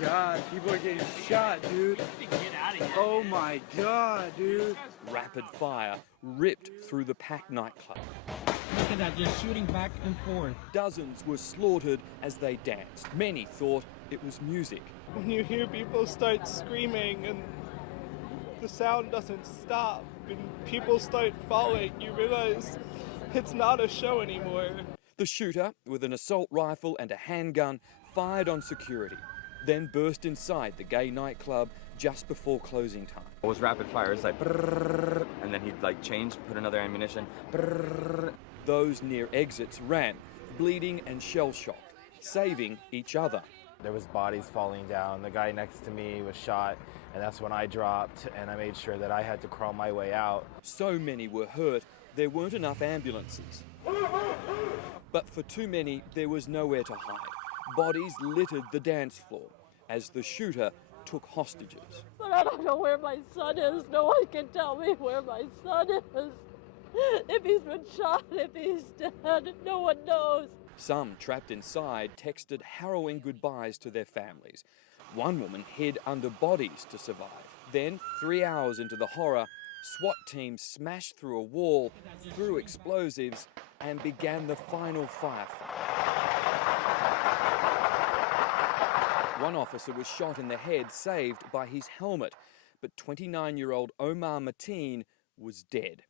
God, people are getting shot, dude. Get out of here. Oh my God, dude. Rapid fire ripped through the packed nightclub. Look at that, just shooting back and forth. Dozens were slaughtered as they danced. Many thought it was music. When you hear people start screaming and the sound doesn't stop and people start falling, you realize it's not a show anymore. The shooter, with an assault rifle and a handgun, fired on security, then burst inside the gay nightclub just before closing time. It was rapid fire. It was like, brrr, and then he'd like change, put another ammunition. Brrr. Those near exits ran, bleeding and shell-shocked, saving each other. There was bodies falling down. The guy next to me was shot, and that's when I dropped, and I made sure that I had to crawl my way out. So many were hurt, there weren't enough ambulances. But for too many, there was nowhere to hide. Bodies littered the dance floor as the shooter took hostages. But I don't know where my son is. No one can tell me where my son is. If he's been shot, if he's dead, no one knows. Some trapped inside texted harrowing goodbyes to their families. One woman hid under bodies to survive. Then, 3 hours into the horror, SWAT teams smashed through a wall, threw explosives, and began the final firefight. One officer was shot in the head, saved by his helmet, but 29-year-old Omar Mateen was dead.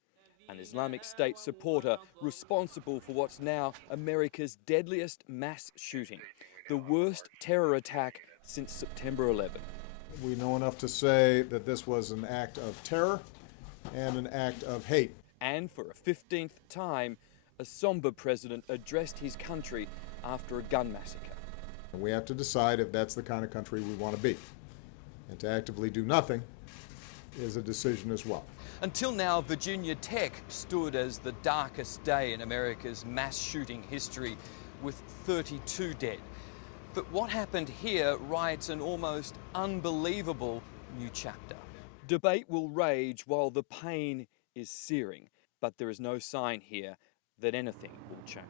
An Islamic State supporter responsible for what's now America's deadliest mass shooting, the worst terror attack since September 11. We know enough to say that this was an act of terror and an act of hate. And for a 15th time, a somber president addressed his country after a gun massacre. And we have to decide if that's the kind of country we want to be. And to actively do nothing is a decision as well. Until now, Virginia Tech stood as the darkest day in America's mass shooting history, with 32 dead. But what happened here writes an almost unbelievable new chapter. Debate will rage while the pain is searing, but there is no sign here that anything will change.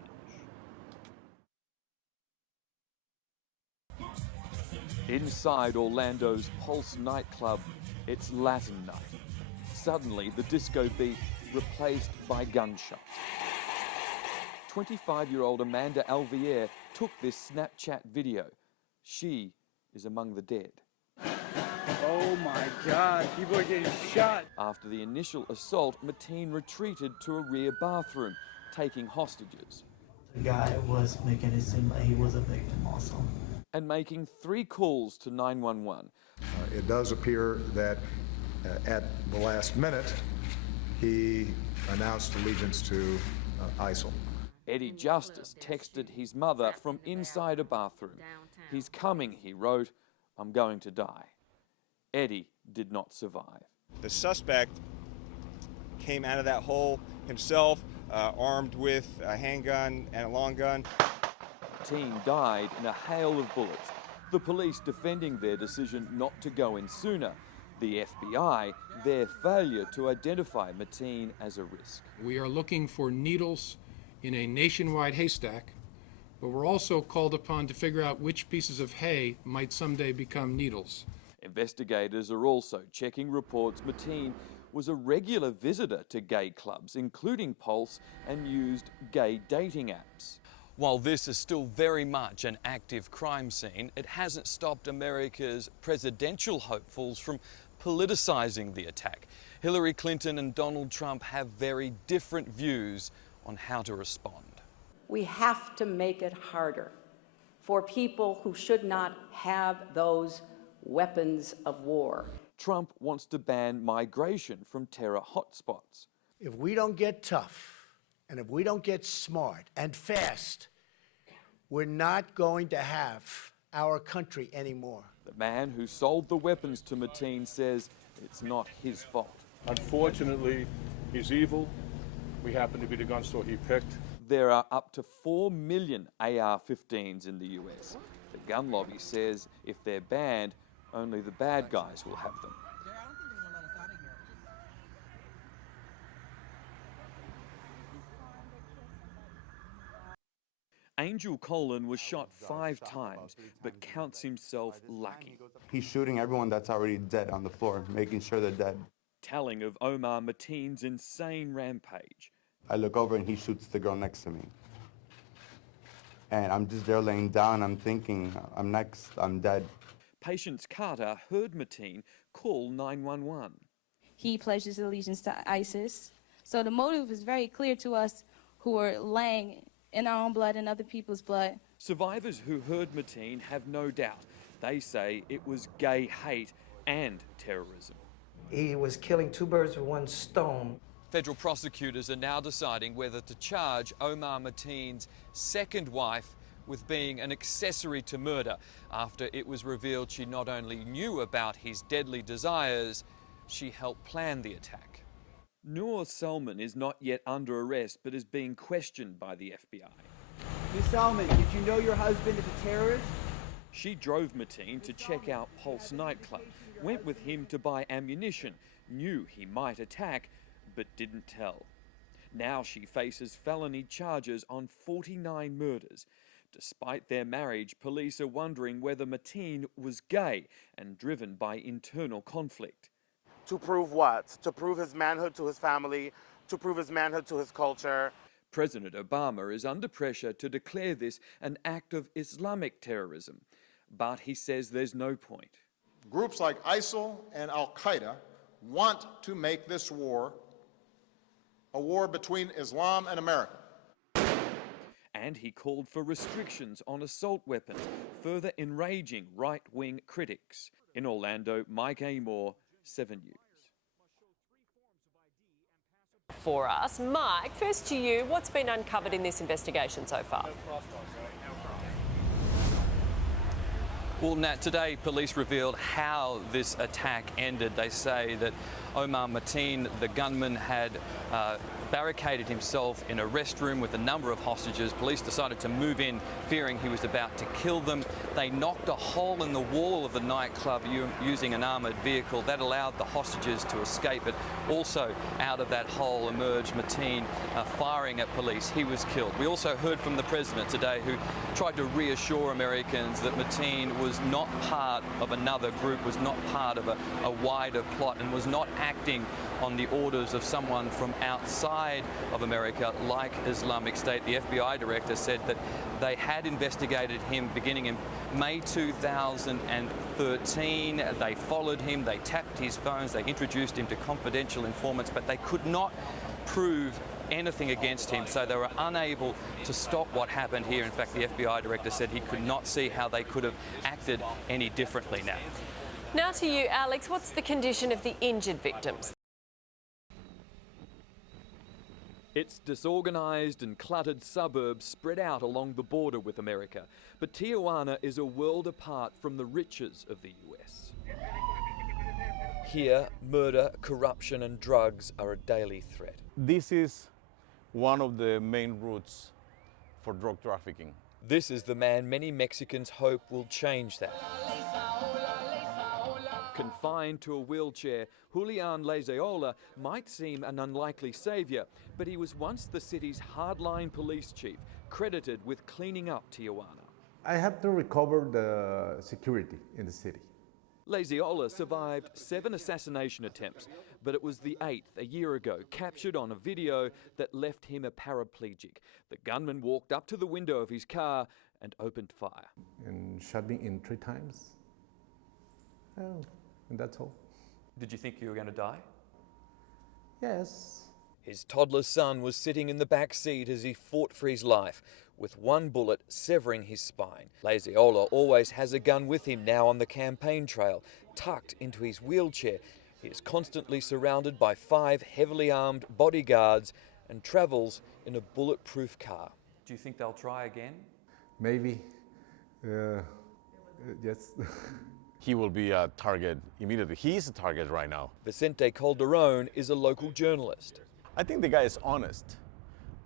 Inside Orlando's Pulse nightclub, it's Latin night. Suddenly, the disco beat replaced by gunshots. 25-year-old Amanda Alvier took this Snapchat video. She is among the dead. Oh my God, people are getting shot. After the initial assault, Mateen retreated to a rear bathroom, taking hostages. The guy was making it seem like he was a victim also. And making 3 calls to 911. It does appear that at the last minute, he announced allegiance to ISIL. Eddie Justice texted his mother from inside a bathroom. He's coming, he wrote, I'm going to die. Eddie did not survive. The suspect came out of that hole himself, armed with a handgun and a long gun. Teen died in a hail of bullets, the police defending their decision not to go in sooner. The FBI, their failure to identify Mateen as a risk. We are looking for needles in a nationwide haystack, but we're also called upon to figure out which pieces of hay might someday become needles. Investigators are also checking reports Mateen was a regular visitor to gay clubs, including Pulse, and used gay dating apps. While this is still very much an active crime scene, it hasn't stopped America's presidential hopefuls from politicizing the attack. Hillary Clinton and Donald Trump have very different views on how to respond. We have to make it harder for people who should not have those weapons of war. Trump wants to ban migration from terror hotspots. If we don't get tough, and if we don't get smart and fast, we're not going to have our country anymore. The man who sold the weapons to Mateen says it's not his fault. Unfortunately, he's evil. We happen to be the gun store he picked. There are up to 4 million AR-15s in the US. The gun lobby says if they're banned, only the bad guys will have them. Angel Colin was shot 5 times, but counts himself lucky. He's shooting everyone that's already dead on the floor, making sure they're dead. Telling of Omar Mateen's insane rampage. I look over and he shoots the girl next to me. And I'm just there laying down, I'm thinking, I'm next, I'm dead. Patience Carter heard Mateen call 911. He pledged his allegiance to ISIS. So the motive is very clear to us who are laying in our own blood and other people's blood. Survivors who heard Mateen have no doubt. They say it was gay hate and terrorism. He was killing 2 birds with 1 stone. Federal prosecutors are now deciding whether to charge Omar Mateen's second wife with being an accessory to murder after it was revealed she not only knew about his deadly desires, she helped plan the attack. Noor Salman is not yet under arrest but is being questioned by the FBI. Ms. Salman, did you know your husband is a terrorist? She drove Mateen to check out Pulse nightclub, went with him to buy ammunition, knew he might attack, but didn't tell. Now she faces felony charges on 49 murders. Despite their marriage, police are wondering whether Mateen was gay and driven by internal conflict. To prove what? To prove his manhood to his family, to prove his manhood to his culture. President Obama is under pressure to declare this an act of Islamic terrorism, but he says there's no point. Groups like ISIL and Al-Qaeda want to make this war a war between Islam and America. And he called for restrictions on assault weapons, further enraging right-wing critics. In Orlando, Mike Amor, 7 News. For us. Mike, first to you, what's been uncovered in this investigation so far? Well, Nat, today police revealed how this attack ended. They say that Omar Mateen, the gunman, had barricaded himself in a restroom with a number of hostages. Police decided to move in, fearing he was about to kill them. They knocked a hole in the wall of the nightclub using an armoured vehicle. That allowed the hostages to escape, but also out of that hole emerged Mateen firing at police. He was killed. We also heard from the president today, who tried to reassure Americans that Mateen was not part of another group, was not part of a wider plot, and was not acting on the orders of someone from outside of America like Islamic State. The FBI director said that they had investigated him beginning in May 2013. They followed him, they tapped his phones, they introduced him to confidential informants, but they could not prove anything against him, so they were unable to stop what happened here. In fact, the FBI director said he could not see how they could have acted any differently now. Now to you, Alex, what's the condition of the injured victims? It's disorganised and cluttered suburbs spread out along the border with America, but Tijuana is a world apart from the riches of the US. Here, murder, corruption and drugs are a daily threat. This is one of the main routes for drug trafficking. This is the man many Mexicans hope will change that. Confined to a wheelchair, Julian Lezeola might seem an unlikely saviour, but he was once the city's hardline police chief, credited with cleaning up Tijuana. I have to recover the security in the city. Lezeola survived 7 assassination attempts, but it was the 8th a year ago, captured on a video, that left him a paraplegic. The gunman walked up to the window of his car and opened fire. And shot me in 3 times. Oh, and that's all. Did you think you were going to die? Yes. His toddler son was sitting in the back seat as he fought for his life, with one bullet severing his spine. Lezeola always has a gun with him now on the campaign trail, tucked into his wheelchair. He is constantly surrounded by 5 heavily armed bodyguards and travels in a bulletproof car. Do you think they'll try again? Maybe. Yes. He will be a target immediately. He's a target right now. Vicente Calderon is a local journalist. I think the guy is honest.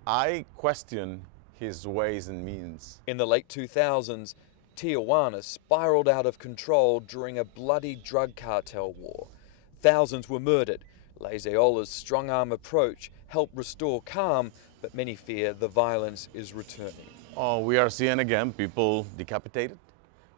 I question his ways and means. In the late 2000s, Tijuana spiraled out of control during a bloody drug cartel war. Thousands were murdered. Lezeola's strong-arm approach helped restore calm, but many fear the violence is returning. We are seeing again people decapitated.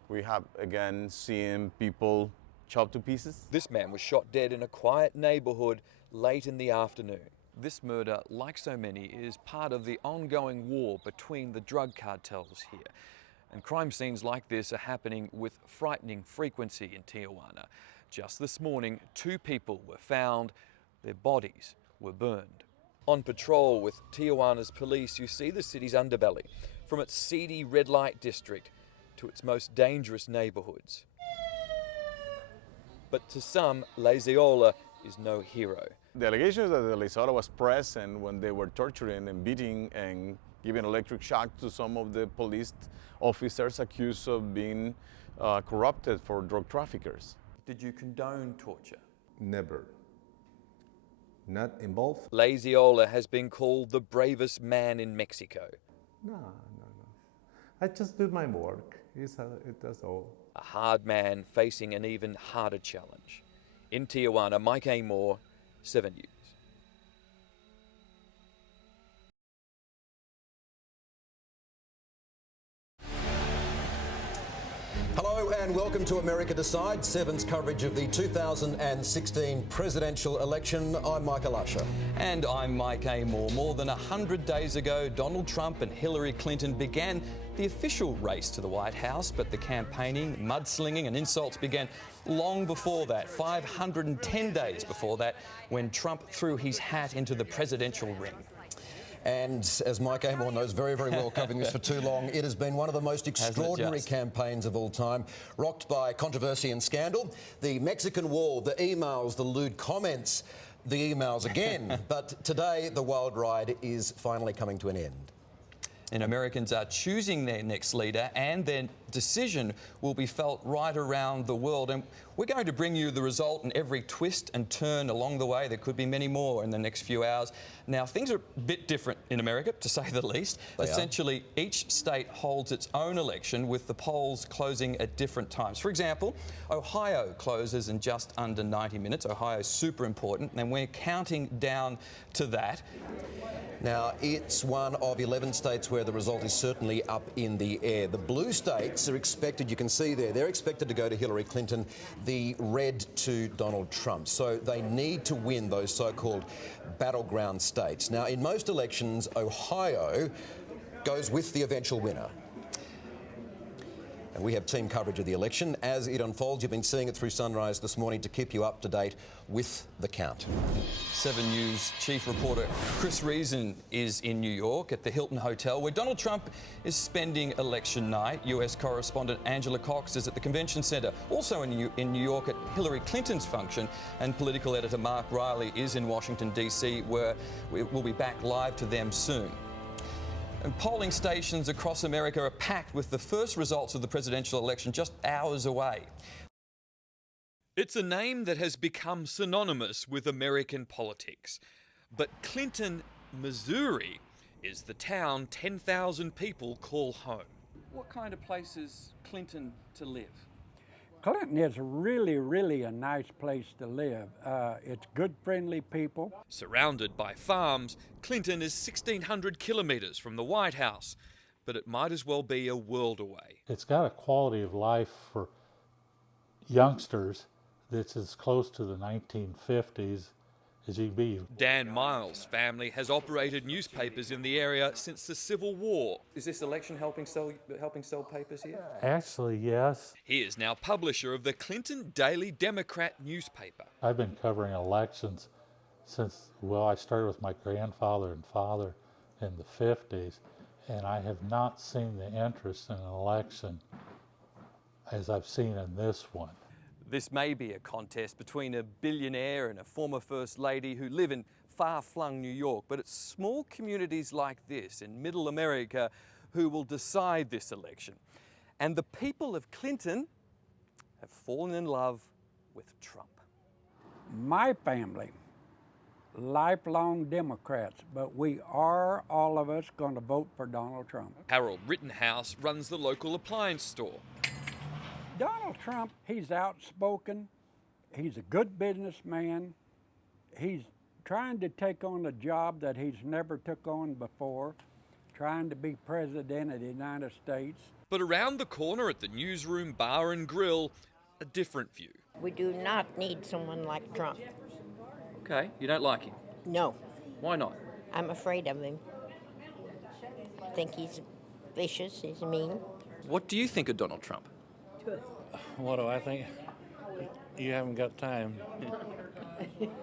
We have again seen people chopped to pieces. This man was shot dead in a quiet neighbourhood late in the afternoon. This murder, like so many, is part of the ongoing war between the drug cartels here. And crime scenes like this are happening with frightening frequency in Tijuana. Just this morning, 2 people were found, their bodies were burned. On patrol with Tijuana's police, you see the city's underbelly, from its seedy red light district to its most dangerous neighbourhoods. But to some, Laiziola is no hero. The allegation is that Laiziola was present when they were torturing and beating and giving electric shock to some of the police officers accused of being corrupted for drug traffickers. Did you condone torture? Never. Not involved? Laiziola has been called the bravest man in Mexico. No. I just do my work. That's all. A hard man facing an even harder challenge. In Tijuana, Mike Amor, 7 News. Hello and welcome to America Decide, 7's coverage of the 2016 presidential election. I'm Michael Usher. And I'm Mike Amor. More than 100 days ago, Donald Trump and Hillary Clinton began the official race to the White House, but the campaigning, mudslinging and insults began long before that, 510 days before that, when Trump threw his hat into the presidential ring. And as Mike Amor knows very, very well, covering this for too long, it has been one of the most extraordinary campaigns of all time, rocked by controversy and scandal. The Mexican wall, the emails, the lewd comments, the emails again. But today, the wild ride is finally coming to an end. And Americans are choosing their next leader, and their decision will be felt right around the world. And we're going to bring you the result in every twist and turn along the way. There could be many more in the next few hours. Now, things are a bit different in America, to say the least. Essentially, each state holds its own election, with the polls closing at different times. For example, Ohio closes in just under 90 minutes. Ohio's super important, and we're counting down to that. Now, it's one of 11 states where the result is certainly up in the air. The blue states are expected, you can see there, they're expected to go to Hillary Clinton, the red to Donald Trump. So they need to win those so-called battleground states. Now, in most elections, Ohio goes with the eventual winner. And we have team coverage of the election as it unfolds. You've been seeing it through Sunrise this morning to keep you up to date with the count. 7 News chief reporter Chris Reason is in New York at the Hilton Hotel, where Donald Trump is spending election night. US correspondent Angela Cox is at the Convention Center, also in New York at Hillary Clinton's function. And political editor Mark Riley is in Washington, D.C., where we'll be back live to them soon. And polling stations across America are packed with the first results of the presidential election just hours away. It's a name that has become synonymous with American politics. But Clinton, Missouri, is the town 10,000 people call home. What kind of place is Clinton to live? Clinton is really a nice place to live. It's good, friendly people. Surrounded by farms, Clinton is 1,600 kilometres from the White House, but it might as well be a world away. It's got a quality of life for youngsters that's as close to the 1950s as you can be. Dan Miles' family has operated newspapers in the area since the Civil War. Is this election helping sell papers here? Actually, yes. He is now publisher of the Clinton Daily Democrat newspaper. I've been covering elections since, well, I started with my grandfather and father in the 50s, and I have not seen the interest in an election as I've seen in this one. This may be a contest between a billionaire and a former First Lady who live in far-flung New York, but it's small communities like this in Middle America who will decide this election. And the people of Clinton have fallen in love with Trump. My family, lifelong Democrats, but we are, all of us, going to vote for Donald Trump. Harold Rittenhouse runs the local appliance store. Donald Trump, he's outspoken, he's a good businessman, he's trying to take on a job that he's never took on before. trying to be president of the United States. But around the corner at the newsroom bar and grill, a different view. We do not need someone like Trump. Okay, you don't like him? No. Why not? I'm afraid of him. I think he's vicious, he's mean. What do you think of Donald Trump? What do I think? You haven't got time.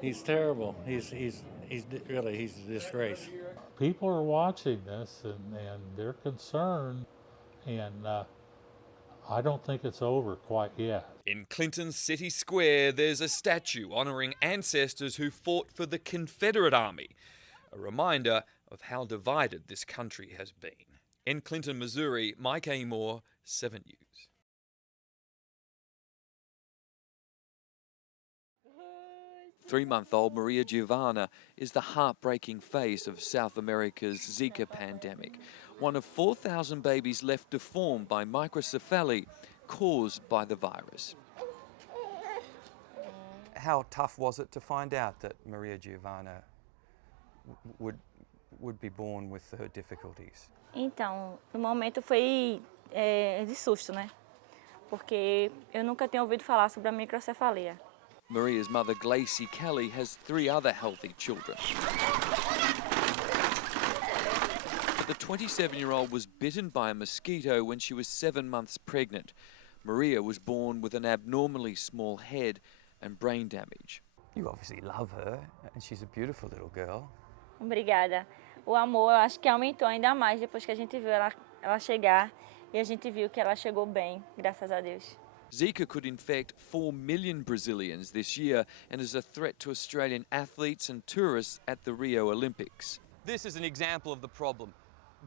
He's terrible. He's a disgrace. People are watching this and they're concerned, and I don't think it's over quite yet. In Clinton's city square, there's a statue honouring ancestors who fought for the Confederate Army, a reminder of how divided this country has been. In Clinton, Missouri, Mike Amor, 7 News. Three-month-old Maria Giovanna is the heartbreaking face of South America's Zika pandemic, one of 4,000 babies left deformed by microcephaly caused by the virus. How tough was it to find out that Maria Giovanna would be born with her difficulties? Então, no momento foi de susto, né? Porque eu nunca tinha ouvido falar sobre a microcefalia. Maria's mother, Glacy Kelly, has 3 other healthy children. But the 27-year-old was bitten by a mosquito when she was 7 months pregnant. Maria was born with an abnormally small head and brain damage. You obviously love her, and she's a beautiful little girl. Obrigada. O amor, eu acho que aumentou ainda mais depois que a gente viu ela chegar e a gente viu que ela chegou bem, graças a Deus. Zika could infect 4 million Brazilians this year and is a threat to Australian athletes and tourists at the Rio Olympics. This is an example of the problem.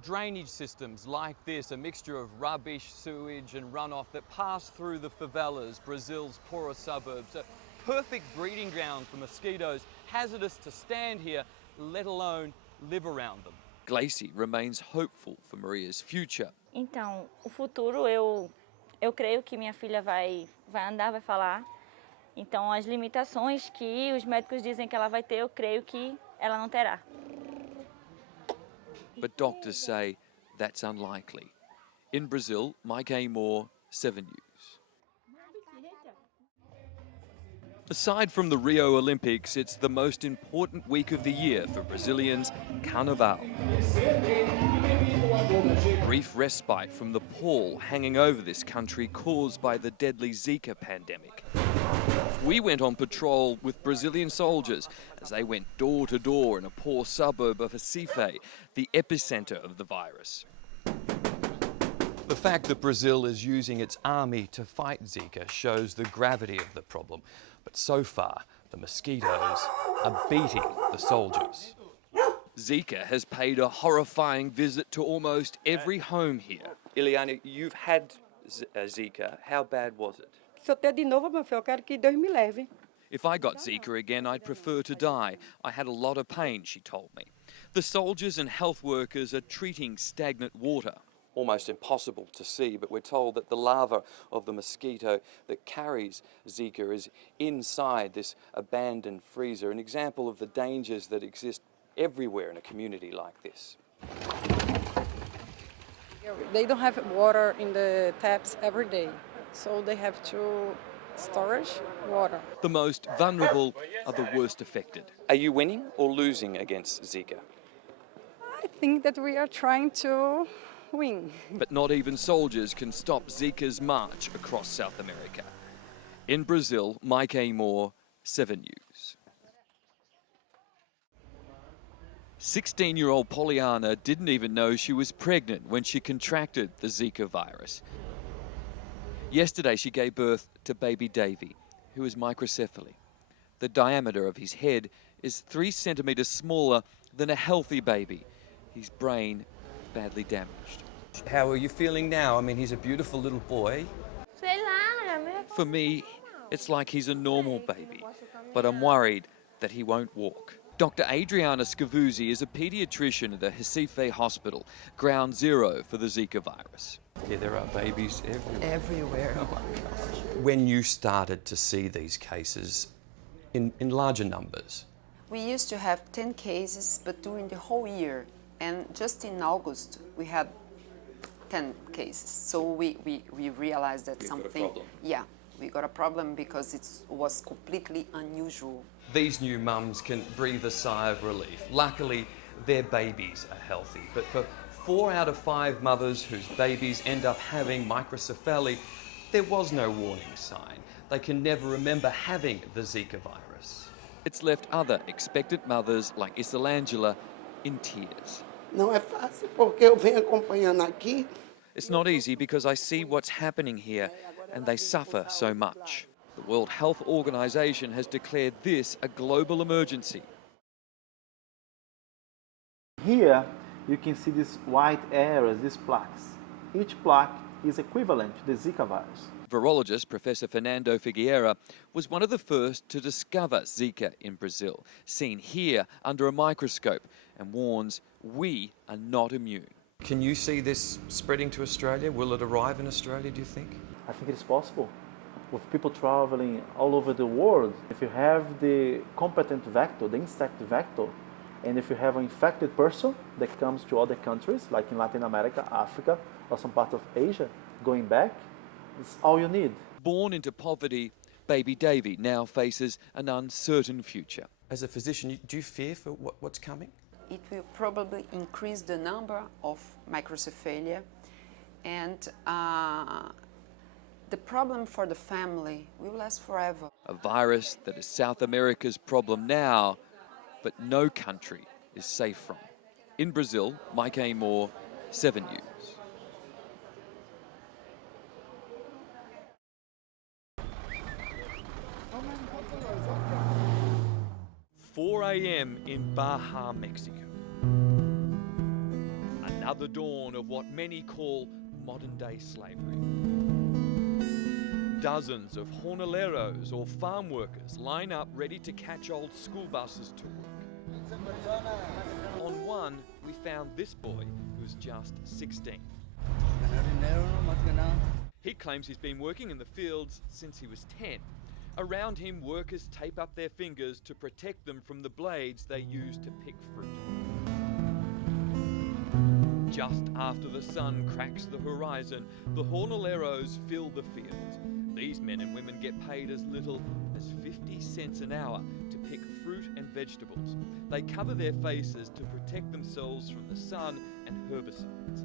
Drainage systems like this, a mixture of rubbish, sewage and runoff that pass through the favelas, Brazil's poorer suburbs, a perfect breeding ground for mosquitoes, hazardous to stand here, let alone live around them. Glacy remains hopeful for Maria's future. Então, o futuro eu creio que minha filha vai andar, vai falar. Então, as limitações que os médicos dizem que ela vai ter, eu creio que ela não terá. But doctors say that's unlikely. In Brazil, Mike Amor, 7 News. Aside from the Rio Olympics, it's the most important week of the year for Brazilians, Carnaval. Brief respite from the pall hanging over this country caused by the deadly Zika pandemic. We went on patrol with Brazilian soldiers as they went door to door in a poor suburb of Recife, the epicenter of the virus. The fact that Brazil is using its army to fight Zika shows the gravity of the problem. But so far, the mosquitoes are beating the soldiers. Zika has paid a horrifying visit to almost every home here. Ileana, you've had Zika. How bad was it? Se eu ter de novo, meu filho, eu quero que Deus me leve. If I got Zika again, I'd prefer to die. I had a lot of pain, she told me. The soldiers and health workers are treating stagnant water. Almost impossible to see, but we're told that the larva of the mosquito that carries Zika is inside this abandoned freezer, an example of the dangers that exist everywhere in a community like this. They don't have water in the taps every day, so they have to storage water. The most vulnerable are the worst affected. Are you winning or losing against Zika? I think that we are trying to win. But not even soldiers can stop Zika's march across South America. In Brazil, Mike Amor, 7 News. 16-year-old Poliana didn't even know she was pregnant when she contracted the Zika virus. Yesterday, she gave birth to baby Davy, who has microcephaly. The diameter of his head is 3 centimeters smaller than a healthy baby. His brain badly damaged. How are you feeling now? I mean, he's a beautiful little boy. For me, it's like he's a normal baby, but I'm worried that he won't walk. Dr. Adriana Scavuzzi is a paediatrician at the Recife Hospital, ground zero for the Zika virus. Yeah, there are babies everywhere. Everywhere. Oh my gosh. When you started to see these cases in larger numbers? We used to have 10 cases, but during the whole year. And just in August, we had 10 cases. So we realized that something, yeah, we got a problem because it was completely unusual. These new mums can breathe a sigh of relief. Luckily, their babies are healthy. But for 4 out of 5 mothers whose babies end up having microcephaly, there was no warning sign. They can never remember having the Zika virus. It's left other expectant mothers like Isolangela in tears. Não é fácil porque eu venho acompanhando aqui. It's not easy because I see what's happening here and they suffer so much. The World Health Organization has declared this a global emergency. Here you can see these white areas, these plaques. Each plaque is equivalent to the Zika virus. Virologist Professor Fernando Figueira was one of the first to discover Zika in Brazil, seen here under a microscope, and warns we are not immune. Can you see this spreading to Australia? Will it arrive in Australia, do you think? I think it's possible. With people traveling all over the world, if you have the competent vector, the insect vector, and if you have an infected person that comes to other countries, like in Latin America, Africa, or some part of Asia, going back, it's all you need. Born into poverty, baby Davy now faces an uncertain future. As a physician, do you fear for what's coming? It will probably increase the number of microcephalia, and the problem for the family will last forever. A virus that is South America's problem now, but no country is safe from. In Brazil, Mike Amor, 7 News. 4 a.m. in Baja, Mexico. Another dawn of what many call modern-day slavery. Dozens of jornaleros or farm workers line up ready to catch old school buses to work. On one, we found this boy who's just 16. He claims he's been working in the fields since he was 10. Around him, workers tape up their fingers to protect them from the blades they use to pick fruit. Just after the sun cracks the horizon, the jornaleros fill the fields. These men and women get paid as little as 50 cents an hour to pick fruit and vegetables. They cover their faces to protect themselves from the sun and herbicides.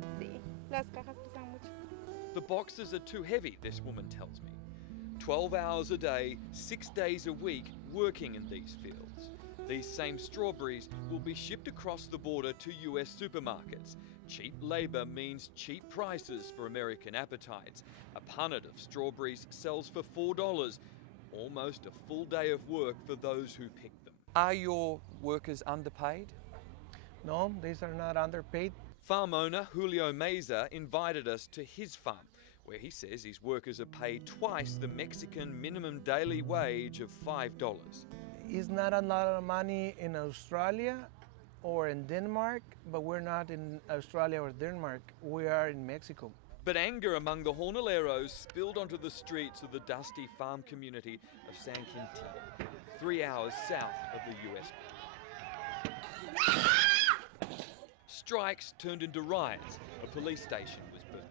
The boxes are too heavy, this woman tells me. 12 hours a day, 6 days a week, working in these fields. These same strawberries will be shipped across the border to US supermarkets. Cheap labour means cheap prices for American appetites. A punnet of strawberries sells for $4, almost a full day of work for those who pick them. Are your workers underpaid? No, these are not underpaid. Farm owner Julio Meza invited us to his farm, where he says his workers are paid twice the Mexican minimum daily wage of $5. It's not a lot of money in Australia or in Denmark, but we're not in Australia or Denmark. We are in Mexico. But anger among the jornaleros spilled onto the streets of the dusty farm community of San Quintin, 3 hours south of the US. Strikes turned into riots. A police station was burned.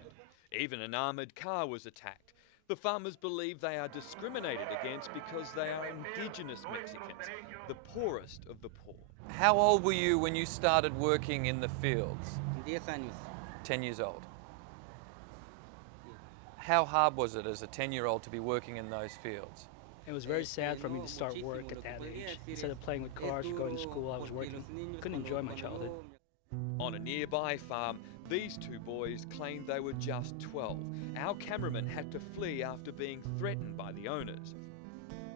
Even an armoured car was attacked. The farmers believe they are discriminated against because they are indigenous Mexicans, the poorest of the poor. How old were you when you started working in the fields? 10 años. 10 years old. How hard was it as a 10-year-old to be working in those fields? It was very sad for me to start work at that age. Instead of playing with cars or going to school, I was working. Couldn't enjoy my childhood. On a nearby farm, these two boys claimed they were just 12. Our cameraman had to flee after being threatened by the owners.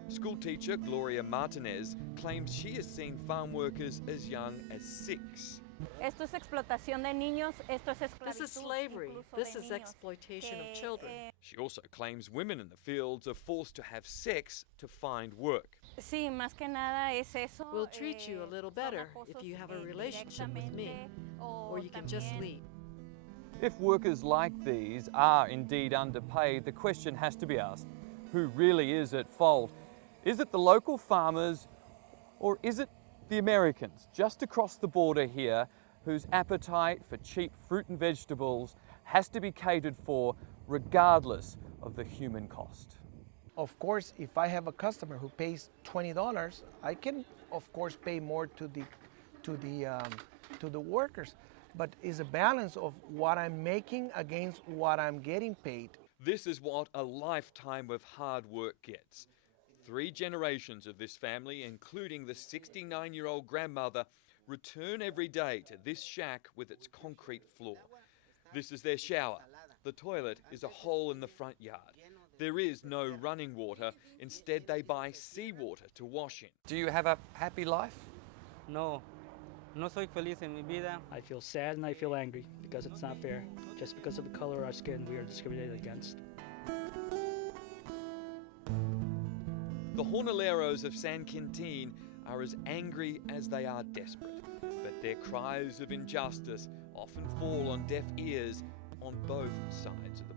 Schoolteacher Gloria Martinez claims she has seen farm workers as young as 6. Esto es explotación de niños, esto es esclavitud. This is slavery. This is exploitation of children. She also claims women in the fields are forced to have sex to find work. Sí, más que nada es eso. We'll treat you a little better if you have a relationship with me, or you can just leave. If workers like these are indeed underpaid, the question has to be asked, who really is at fault? Is it the local farmers, or is it the Americans just across the border here whose appetite for cheap fruit and vegetables has to be catered for regardless of the human cost. Of course, if I have a customer who pays $20, I can, of course, pay more to the workers. But it's a balance of what I'm making against what I'm getting paid. This is what a lifetime of hard work gets. 3 generations of this family, including the 69-year-old grandmother, return every day to this shack with its concrete floor. This is their shower. The toilet is a hole in the front yard. There is no running water. Instead, they buy seawater to wash in. Do you have a happy life? No. No soy feliz en mi vida. I feel sad and I feel angry because it's not fair. Just because of the color of our skin, we are discriminated against. The Jornaleros of San Quintin are as angry as they are desperate, but their cries of injustice often fall on deaf ears on both sides of the